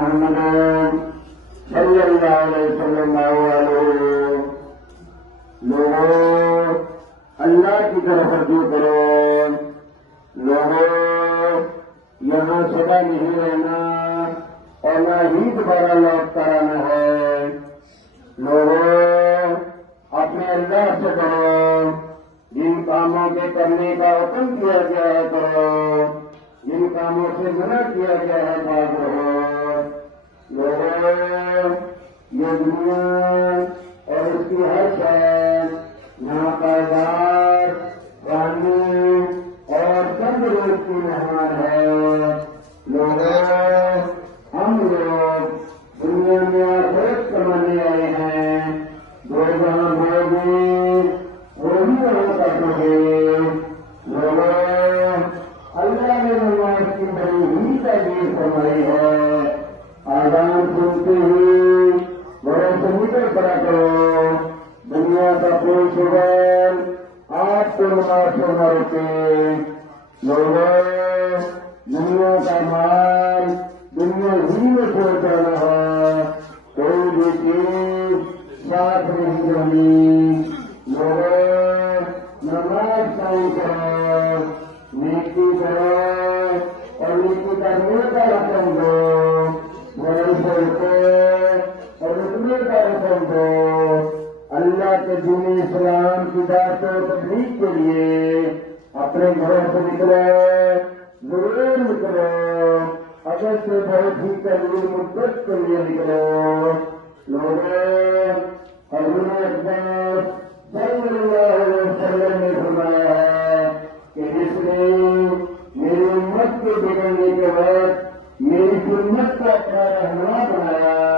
محمد صلی اللہ علیہ وسلم لوگوں اللہ کی طرف رجوع کرو. لوگوں یہاں سدا نہیں رہنا اور نہ ہی دوبارہ لوٹ کر آنا ہے. لوگوں اپنے اللہ سے کرو. جن کاموں کے کرنے کا حکم کیا گیا ہے کرو. جن کاموں سے منع کیا گیا ہے باز رہو. لوگوں یہ دنیا اور اس کی ہر شے یہاں پائیدار پانی اور سب روز کی مہمان ہے. لوگوں ہم لوگ دنیا میں آخرت کمانے آئے ہیں. دو جہاں بھائی وہی وہاں کرتے گے. لوگوں اللہ نے نماز کی بڑی ہی تعبیر فرمائی ہے. آزان سنتے ہی بڑے سے نکل پڑا کرو. دنیا کا کوئی شغل آپ کو نماز سے نہ روکے. لوگوں دنیا کا مال دنیا ہی میں چھوڑ جانا ہے. کوئی بھی چیز ساتھ نہیں جانی. لوگوں نماز قائم کرو. نیکی کرو اور نیکی کرنے کا رقم دو. بڑے سے رکے اور رکنے کا رقم دو. اللہ کے دین اسلام کی بات و تبلیغ کے لیے اپنے گھروں سے نکلو. ضرور نکلو. اگر سے بہت ہی قریب مدت کے لیے نکلو. لوگوں حضور اکبر صلی اللہ علیہ وسلم نے فرمایا ہے کہ جس نے میری امت کے بگڑنے کے وقت میری سنت کو اپنا رہنما بنایا